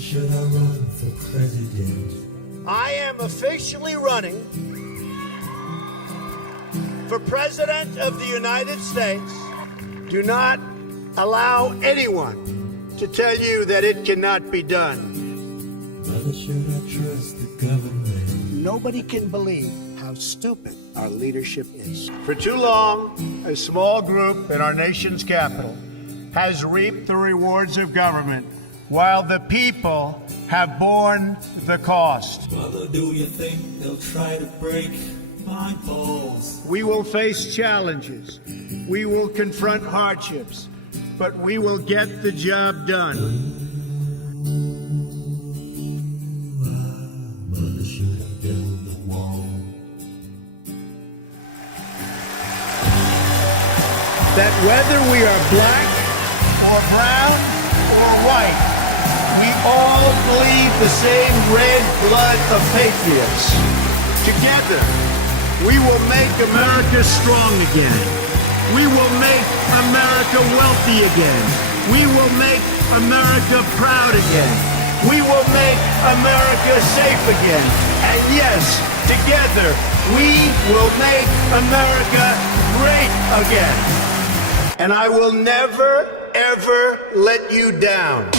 should I run for president? I am officially running for President of the United States. Do not allow anyone to tell you that it cannot be done. Mother, should I trust the government? Nobody can believe how stupid our leadership is. For too long, a small group in our nation's capital has reaped the rewards of government while the people have borne the cost. Mother, do you think they'll try to break my balls? We will face challenges. We will confront hardships, but we will get the job done. Mother, should I build a wall? That whether we are black or brown or white, we all bleed the same red blood of patriots. Together, we will make America strong again. We will make America wealthy again. We will make America proud again. We will make America safe again. And yes, together, we will make America great again. And I will never, ever let you down.